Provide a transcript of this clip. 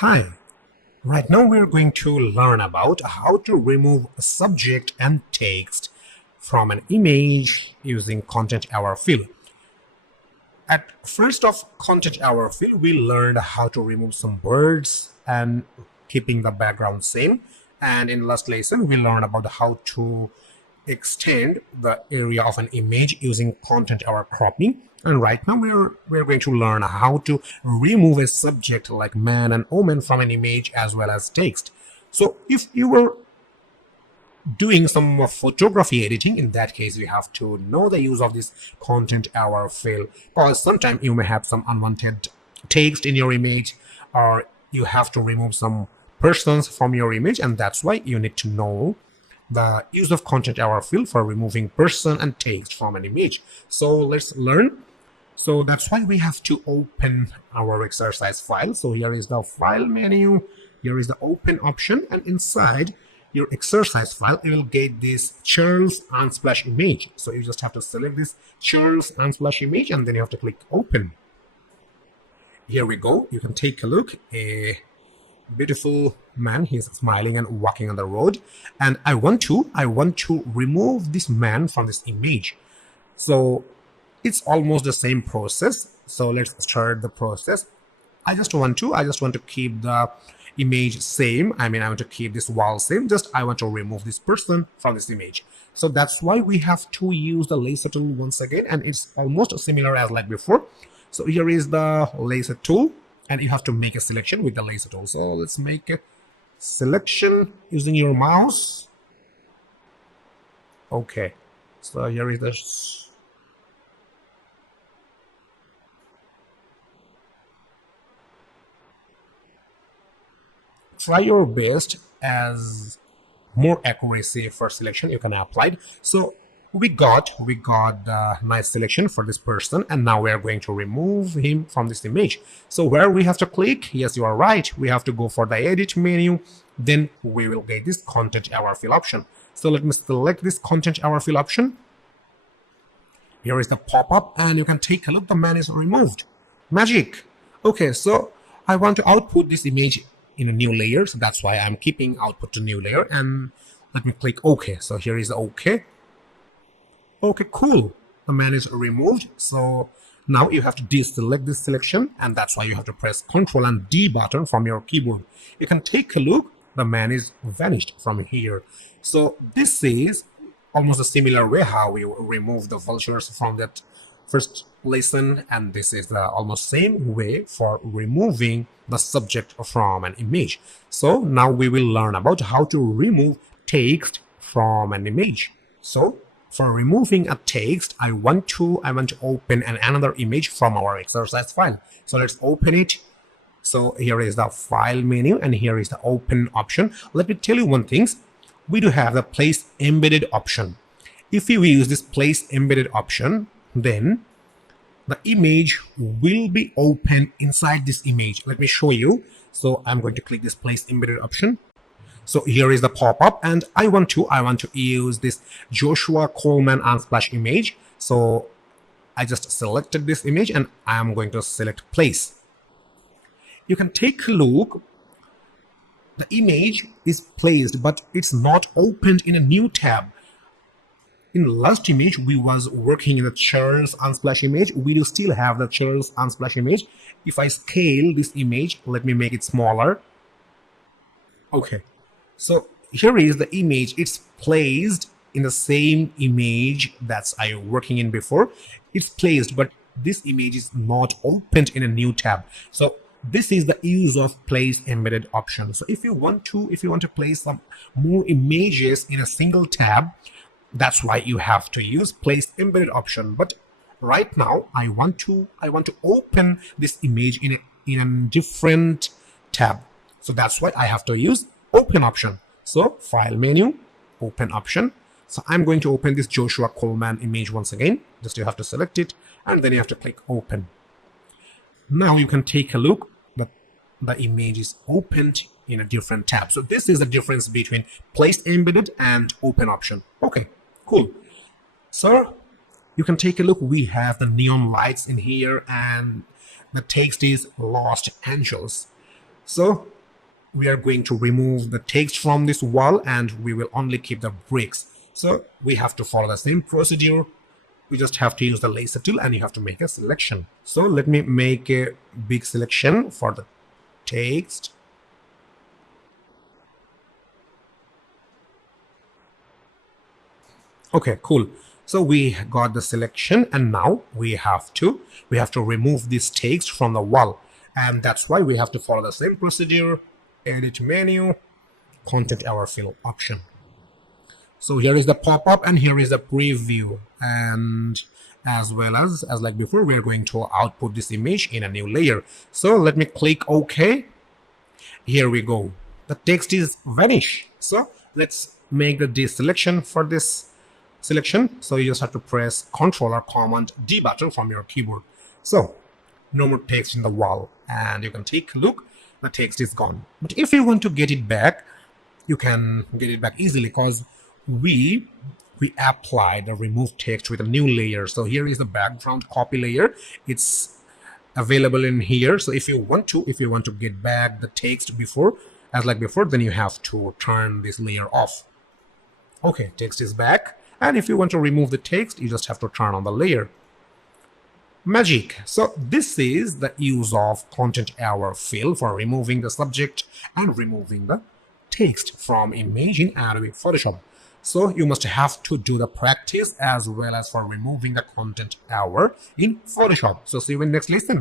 Hi, right now we're going to learn about how to remove a subject and text from an image using Content Aware Fill. At first of Content Aware Fill, we learned how to remove some words and keeping the background same. And in last lesson, we learned about how to extend the area of an image using Content Aware cropping. And right now we're going to learn how to remove a subject like man and woman from an image as well as text. So if you were doing some photography editing, in that case you have to know the use of this Content Aware Fill, because sometimes you may have some unwanted text in your image, or you have to remove some persons from your image, and that's why you need to know the use of Content Aware Fill for removing person and text from an image. So let's learn. So that's why we have to open our exercise file. So here is the file menu, here is the open option, and inside your exercise file you will get this Charles Unsplash image. So you just have to select this Charles Unsplash image and then you have to click open. Here we go. You can take a look. A beautiful man, he's smiling and walking on the road, and I want to remove this man from this image. So it's almost the same process. So let's start the process. I just want to keep the image same. I want to keep this wall same. I want to remove this person from this image. So that's why we have to use the laser tool once again, and it's almost similar as like before. So here is the laser tool, and you have to make a selection with the laser tool. So let's make a selection using your mouse. Okay, so here is the try your best as more accuracy for selection you can apply. So we got the nice selection for this person, and now we are going to remove him from this image. So where we have to click, yes, you are right, we have to go for the edit menu, then we will get this Content Aware Fill option. So let me select this Content Aware Fill option. Here is the pop-up, and you can take a look, the man is removed. Magic. Okay, so I want to output this image in a new layer, so that's why I'm keeping output to new layer, and let me click OK. So here is the OK. Okay, cool. The man is removed. So now you have to deselect this selection, and that's why you have to press Ctrl and D button from your keyboard. You can take a look. The man is vanished from here. So this is almost a similar way how we remove the vultures from that first lesson, and this is the almost same way for removing the subject from an image. So now we will learn about how to remove text from an image. So for removing a text, I want to open another image from our exercise file. So let's open it. So here is the file menu, and here is the open option. Let me tell you one thing. We do have the place embedded option. If you use this place embedded option, then the image will be open inside this image. Let me show you. So I'm going to click this place embedded option. So here is the pop-up, and I want to use this Joshua Coleman Unsplash image. So I just selected this image, and I'm going to select place. You can take a look. The image is placed, but it's not opened in a new tab. In the last image, we was working in the Charles Unsplash image. We do still have the Charles Unsplash image. If I scale this image, let me make it smaller. Okay. So here is the image. It's placed in the same image that's I working in before. It's placed, but this image is not opened in a new tab. So this is the use of place embedded option. So if you want to place some more images in a single tab, that's why you have to use place embedded option. But right now I want to open this image in a different tab. So that's why I have to use open option. So file menu, open option. So I'm going to open this Joshua Coleman image once again. Just you have to select it, and then you have to click open. Now you can take a look that the image is opened in a different tab. So this is the difference between place embedded and open option. Okay, cool. So you can take a look. We have the neon lights in here, and the text is Los Angeles. So we are going to remove the text from this wall and we will only keep the bricks. So we have to follow the same procedure. We just have to use the laser tool and you have to make a selection. So let me make a big selection for the text. Okay, cool. So we got the selection and now we have to remove this text from the wall. And that's why we have to follow the same procedure. Edit menu, content aware fill option. So here is the pop-up and here is the preview, and as well as like before, we are going to output this image in a new layer. So let me click OK. Here we go. The text is vanish. So let's make the deselection for this selection. So you just have to press Ctrl or Command D button from your keyboard. So no more text in the wall, and you can take a look. The text is gone. But if you want to get it back, you can get it back easily because we applied the remove text with a new layer. So here is the background copy layer. It's available in here. So if you want to get back the text before, then you have to turn this layer off. Okay, text is back. And if you want to remove the text, you just have to turn on the layer. Magic. So this is the use of content aware fill for removing the subject and removing the text from image in Adobe Photoshop. So you must have to do the practice as well as for removing the content aware in Photoshop. So see you in next lesson.